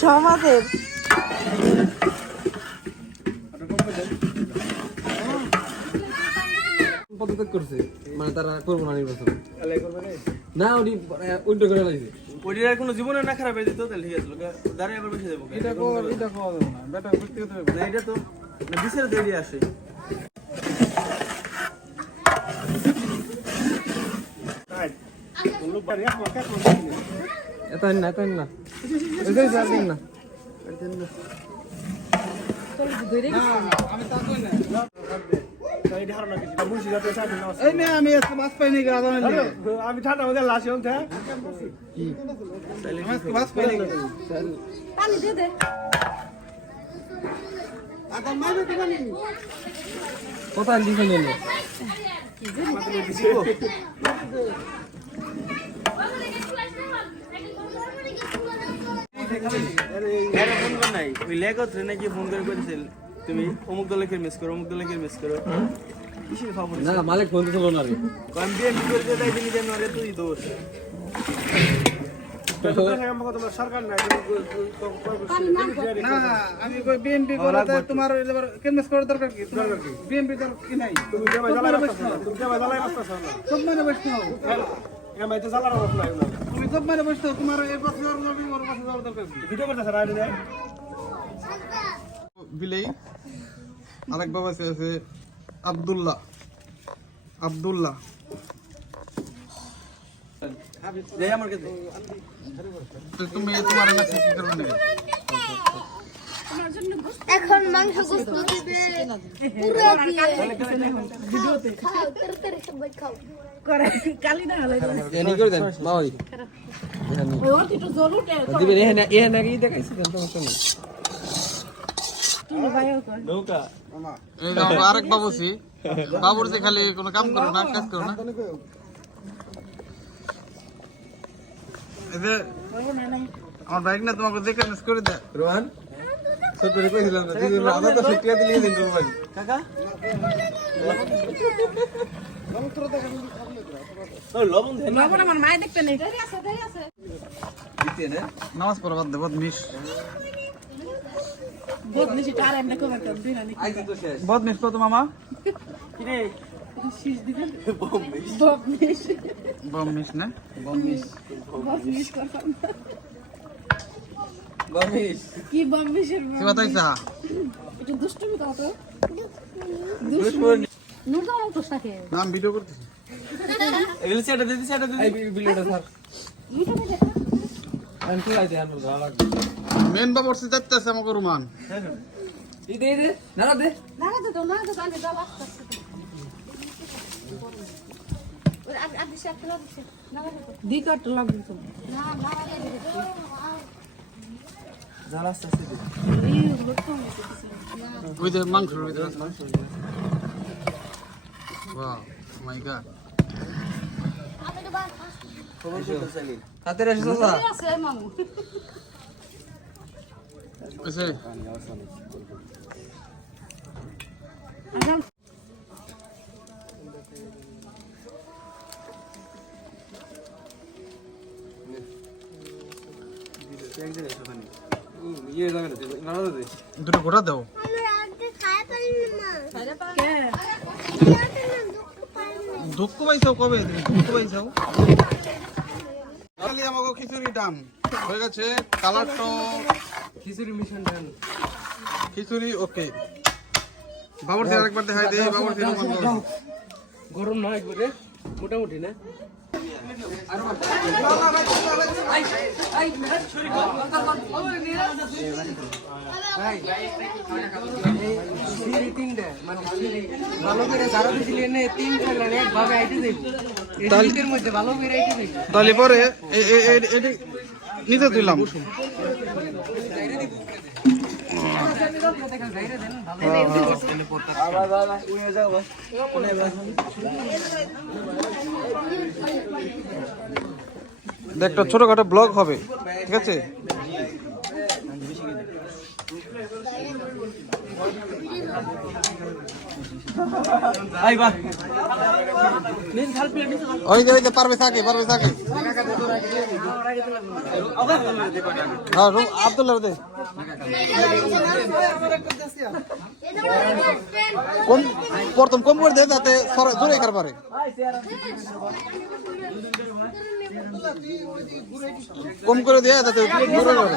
সমাজের পদত্যাগ করছে, মানে তারা করবো না নির্বাচন না, উনি উল্টো করে লাগছে। ওইটার কোনো জীবনে না খারাপ হয়ে যেত তাহলে ঠিক আছে, দাঁড়িয়ে আবার বসে যাবো। এটা খাওয়া যাবে না, বেটা ব্যক্তিগত ব্যাপার না, এটা তো বিচারে দেরি আসে। এত না এত না না আমি ঠান্ডা হয়ে লাসি কোথায় লিখে নিল নাই ওই লেখক নাকি ফোন করে করেছিল তুমি অমুক দলের মিস করো, অমুক দলের মিস করো। না মালিক ফোন দিছিল না রে, আমি বিএনপি করতে যাই দিলি কেন রে, তুই দোষ সরকার নাই না। আমি বিএনপি করে তোমার কেমস করার দরকার কি? বিএনপি দরকার কি নাই? তুমি জামাই জ্বালাই রাখছো না, তুমি জামাই জ্বালাই রাখছো না, সব মানে বসতে হবে। জামাই তো জ্বালার অবস্থা নাই, তুমি সব মানে বসতে হবে। তোমার এই পাশে যাওয়ার দরকার, ওর পাশে যাওয়ার দরকার কি? ভিডিও করতেছ না আইডি নাই বিলেই। আরেক বাবা আছে আব্দুল্লাহ, আব্দুল্লাহ তুমি তোমার এখন মাংস গোস্ত দিবে পুরো দিয়ে ভিডিওতে খাও তাড়াতাড়ি সবাই খাও করে কালি না হলে এনি করে দেন বাবা দি ওর তো জল উঠে দিবে এখানে কি দেখাইছি তো সমস্যা নেই। তুমি ভাইও কর নৌকা মামা এই দাও আরেক বাবুসি, বাবুর যে খালি কোনো কাম করো না, কাজ করো না। এদের আমার বাইক না তোমাকে দেখে মিস করে দে রোহান ছোট করে কইছিলাম না দিদি আমরা তো শুকিয়ে দিলি দিন রোহান কাকা লবণ দেন, লবণ আমার মাই দেখতে নেই আছে দিতে না নামাজ পড়া বাদ দে বদমিস, বহুত নিচে টার এমনি করে একটা দিন আনি আইছি তো শেষ বদমিস কত মামা? কি রে শীষ দিবেন বম্বে বদমিস না বমিস মিস করতাম বমিস কি বম্বিশের কি বাতাইছা? একটু দুষ্টুমি দাও তো দুশ্মন নুকা তো থাকে নাম ভিডিও করতেছি। এগুলো সেটা দিদি, সেটা দিদি। এই ভিডিওটা স্যার ভিডিওতে দেখো আমি তো আইছি আর ভালো লাগবে মেন বাবুর সে যাচ্ছে আমাকে রুমান দিদি দে না দে না আনবে দাও আসতে ওই আর দিশে একটা লাগছে না দি কাট লাগবে তো না যারা আসছে দিদি এই লটকন ওই যে মাংস ওয়াও মাই গড। আমি তো বাস খবর করতে চাইলি হাতে রেখে দাও আছে মামু এসে ইয়ে যাবে না না দে দুটো গোটা দাও আমরা আজকে খায় পারি না দুঃখ পাইছাও কবে তুমি দুঃখ পাইছাও খালি আমাকে খিচুড়ি ডান হয়ে গেছে কালারটা খিচুড়ি মিশন দেন খিচুড়ি ওকে বাবুর্চি আরেকবার দেখাই দে বাবুর্চি গরম না একবারে মোটামুটি না ভালো করে যারা দিছিলেন না তিন থাকলেন একভাবে আইতে দেব এই দিকের মধ্যে ভালো করে আইতে দেব তাহলে পরে এটি নিতে দিলাম একটা ছোটখাটো ব্লগ হবে ঠিক আছে ওই যে পারবে থাকে হ্যাঁ আব্দুল্লাহ দে প্রথম কম করে দে যাতে জোরে খার পারে কম করে দিয়ে যাতে জোরে করে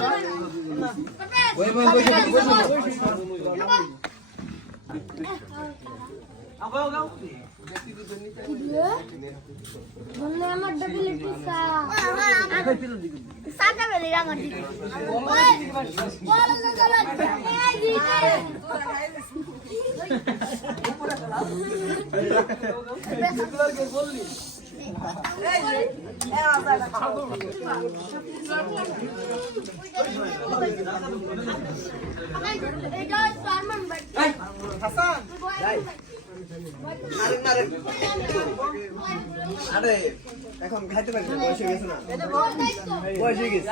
বললে আমার ডাবল একটু সাদা বেলে আমার দিকে বল না চলো এই দিকে আরে এখন খাইতে পারি না বয়স হয়ে গেছে না বয়স হয়ে গেছে